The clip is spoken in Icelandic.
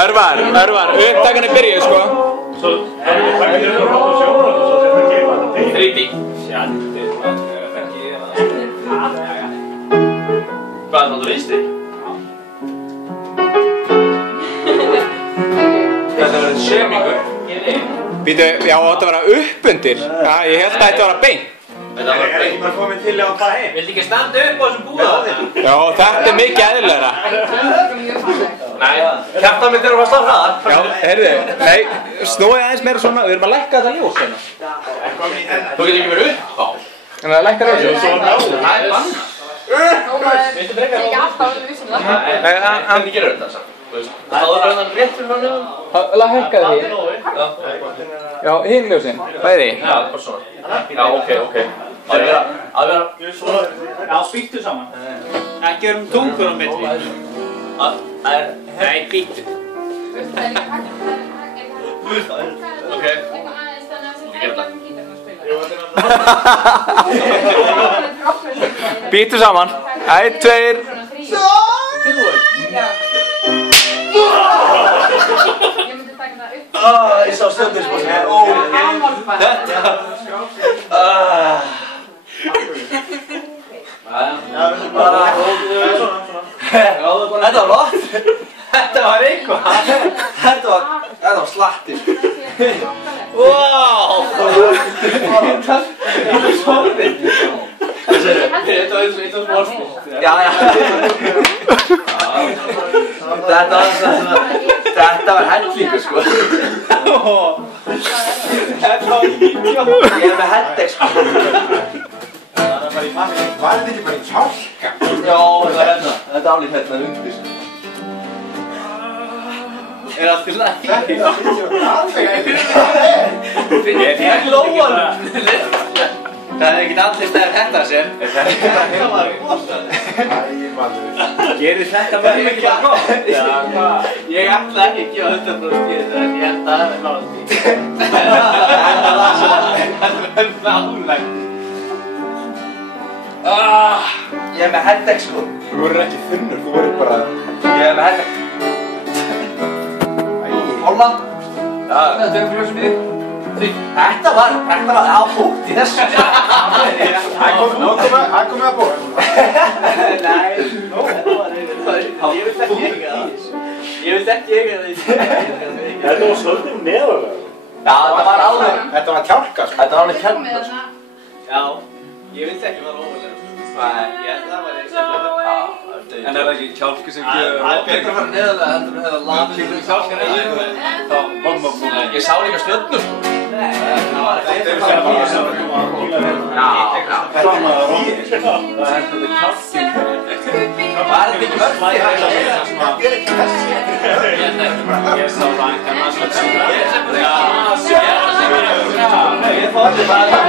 Örvar, upptakan er byrjuð sko. Svo, það er ekki að fá sjónum og svo sem það gefa þetta til. 3D. Sjandir, það er ekki það. Hvað er það vinstri? Þetta verður semingur. Býtu, já, þetta var uppundir. Já, ég held að þetta var beint. Þetta var ekki bara komið til að fara heim. Viltu ekki standa upp á þessum búða? Já, þetta er mikið eðlilegra. Nei, kjartan mitt er að fara að slá hraðar. Já, heyrðu, nei, snúið aðeins meira svona, við erum að lækka þetta ljós hérna. Þú getur ekki verið upp á. En það lækkar þessu. Svo náður. Það er bann. Viltu breyka það? Nei, hann gerir þetta samt. Það er hann rétt fyrir hann nefnum. Hækkaði því. Já, hinn ljósin, bæði. Já, bara svona. Já, ok. Að vera svona. Já, spýttu saman. Ekki vera tungur á milli. Nei, býttu. Ok. Býtu saman. 1, 2. Ég sá stjórnir sko. Þetta. Þetta var lott. Þetta var eitthvað. Þetta var slatti. Wow. Hvað segir þau? Þetta var eins og smálspil. Já. Þetta var hellingur sko. Þetta var ídjótt. Ég er með headdeck sko. Það er bara í pakki. Var þetta ekki bara í kjálka? Já, þetta var hérna. Þetta er álíkt hérna undir. Er allt í lagi? Þetta er alveg ekki lóan. Það er ekkert allir stæðir þetta sér. Þetta var rosalega. Gerir þetta verður ekki bara gott? Já, hvað? Ég ætla ekki að gefa 100% í þetta en ég held að það er náðast í. Þetta var náðast. Ég er með headdeck sko. Þú verður ekki þunnur, þú verður bara... Ég er með headdeck. Holland. Þetta er fyrir mig. Þetta var á fótt í þessu. Það komið að búa. Nei, ég vil ekki eiga það. Ég vil ekki eiga það. Þetta var svolítið neðarlega. Já, þetta var alveg. Þetta var kjálka sko. Þetta var alveg kjálka sko. Já, ég vil ekki vera óverlega. Nei, ég held að það var En er það ekki kjálki sem Það er betur að fara neðarlega heldur en hefða lafið sem kjálka neðarlega. Ég sá líka stjörnur sko. Nei, það var eitthvað að fara. Já. Það er þetta kjálkin. Var þetta ekki mörg? Það er ekki þessi. Ég sá það ekki að maður svona Já, ég þótti bara að það